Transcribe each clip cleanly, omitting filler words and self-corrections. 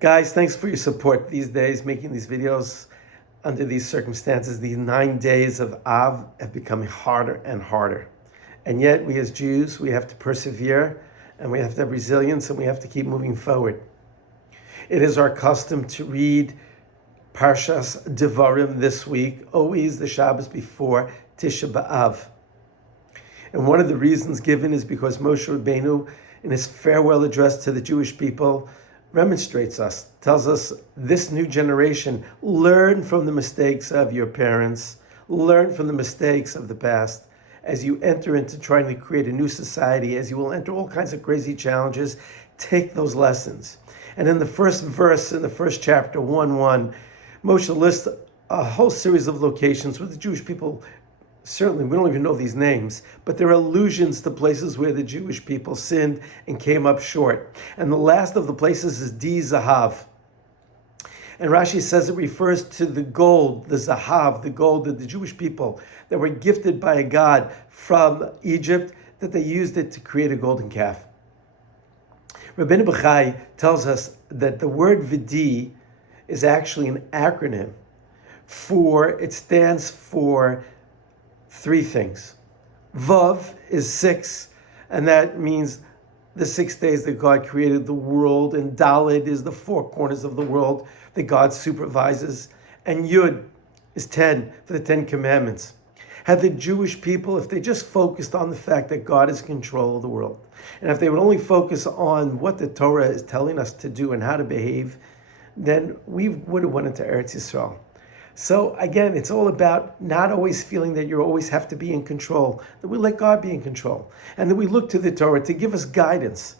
Guys, thanks for your support these days, making these videos under these circumstances. These 9 days of Av have become harder and harder. And yet, we as Jews, we have to persevere, and we have to have resilience, and we have to keep moving forward. It is our custom to read Parshas Devarim this week, always the Shabbos before Tisha B'Av. And one of the reasons given is because Moshe Rabbeinu, in his farewell address to the Jewish people, remonstrates us, tells us, this new generation, learn from the mistakes of your parents, learn from the mistakes of the past. As you enter into trying to create a new society, as you will enter all kinds of crazy challenges, take those lessons. And in the first verse, in the first chapter, 1:1, Moshe lists a whole series of locations where the Jewish people, certainly, we don't even know these names, but they're allusions to places where the Jewish people sinned and came up short. And the last of the places is Zahav. And Rashi says it refers to the gold, the Zahav, the gold that the Jewish people that were gifted by a god from Egypt, that they used it to create a golden calf. Rabbi Chavell tells us that the word Vidi is actually an acronym it stands for three things. Vav is 6, and that means the 6 days that God created the world, and Dalet is the 4 corners of the world that God supervises, and Yud is 10 for the 10 commandments. Had the Jewish people, if they just focused on the fact that God is in control of the world, and if they would only focus on what the Torah is telling us to do and how to behave, then we would have went into Eretz Yisrael. So again, it's all about not always feeling that you always have to be in control, that we let God be in control, and that we look to the Torah to give us guidance.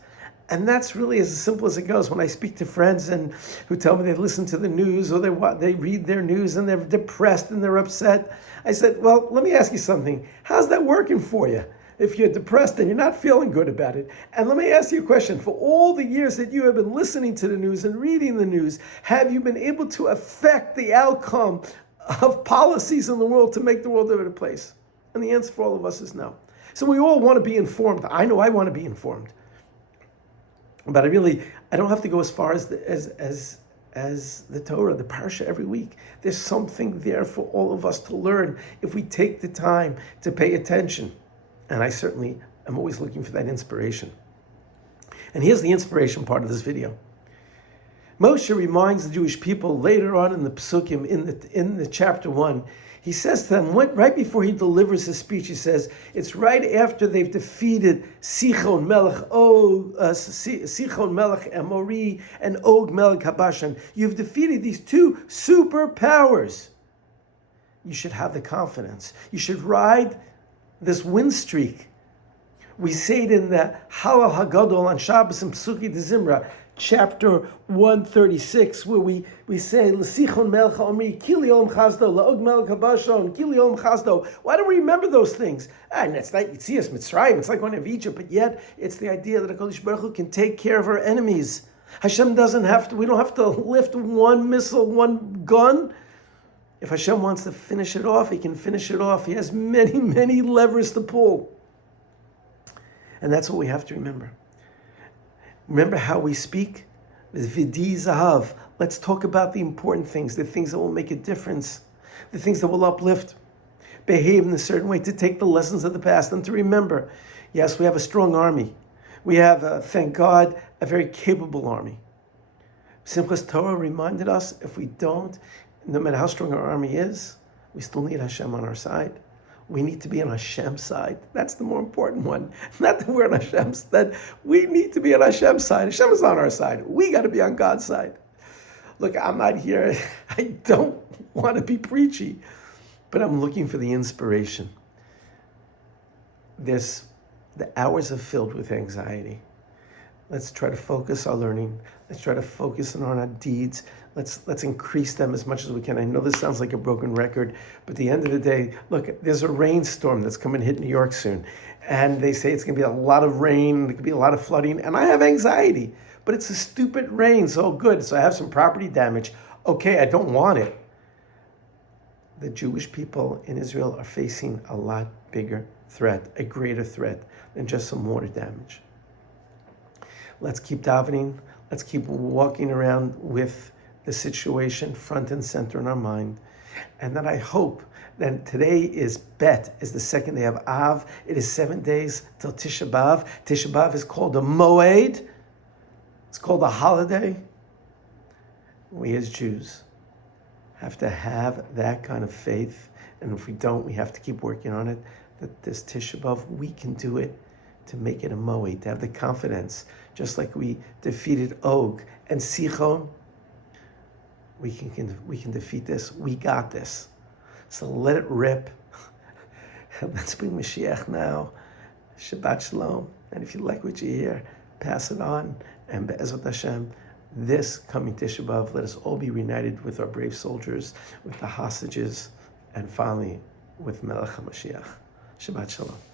And that's really as simple as it goes. When I speak to friends and who tell me they listen to the news or they read their news and they're depressed and they're upset, I said, well, let me ask you something. How's that working for you? If you're depressed and you're not feeling good about it. And let me ask you a question. For all the years that you have been listening to the news and reading the news, have you been able to affect the outcome of policies in the world to make the world a better place? And the answer for all of us is no. So we all want to be informed. I know I want to be informed. But I don't have to go as far as the Torah, the Parsha every week. There's something there for all of us to learn if we take the time to pay attention. And I certainly am always looking for that inspiration. And here's the inspiration part of this video. Moshe reminds the Jewish people later on in the Psukim, in the chapter 1, he says to them, right before he delivers his speech, he says, it's right after they've defeated Sichon Melech Amori and Og Melech Habashan. You've defeated these 2 superpowers. You should have the confidence. You should ride this win streak. We say it in the Halal Hagadol on Shabbos and Psuki de Zimra, chapter 136, where we say, L'sichon melech omri, kili olam chazdo, la'og melech habashon, kili olam chazdo. Why do we remember those things? And it's like Yitzias Mitzrayim, it's like one of Egypt, but yet it's the idea that HaKadosh Baruch Hu can take care of our enemies. HaShem doesn't have to, we don't have to lift one missile, one gun. If HaShem wants to finish it off, he can finish it off. He has many, many levers to pull. And that's what we have to remember. Remember how we speak? Vidi Zahav. Let's talk about the important things, the things that will make a difference, the things that will uplift. Behave in a certain way, to take the lessons of the past and to remember, yes, we have a strong army. We have, thank God, a very capable army. Simchat Torah reminded us, if we don't, no matter how strong our army is, we still need HaShem on our side. We need to be on HaShem's side. That's the more important one. Not that we're on HaShem's side. We need to be on HaShem's side. HaShem is on our side. We got to be on God's side. Look, I'm not here. I don't want to be preachy, but I'm looking for the inspiration. The hours are filled with anxiety. Let's try to focus our learning. Let's try to focus on our deeds. Let's increase them as much as we can. I know this sounds like a broken record, but at the end of the day, look, there's a rainstorm that's coming to hit New York soon. And they say it's going to be a lot of rain, there could be a lot of flooding, and I have anxiety. But it's a stupid rain, so good. So I have some property damage. Okay, I don't want it. The Jewish people in Israel are facing a lot bigger threat, a greater threat than just some water damage. Let's keep davening. Let's keep walking around with the situation front and center in our mind. And then I hope that today is the second day of Av. It is 7 days till Tisha B'Av. Tisha B'Av is called a Moed. It's called a holiday. We as Jews have to have that kind of faith. And if we don't, we have to keep working on it. That this Tisha B'Av, we can do it to make it a Moed, to have the confidence. Just like we defeated Og and Sichon, we can defeat this. We got this. So let it rip. And let's bring Moshiach now. Shabbat Shalom. And if you like what you hear, pass it on. And Be'ezrat HaShem, this coming Tisha B'Av, let us all be reunited with our brave soldiers, with the hostages, and finally with Melech HaMashiach. Shabbat Shalom.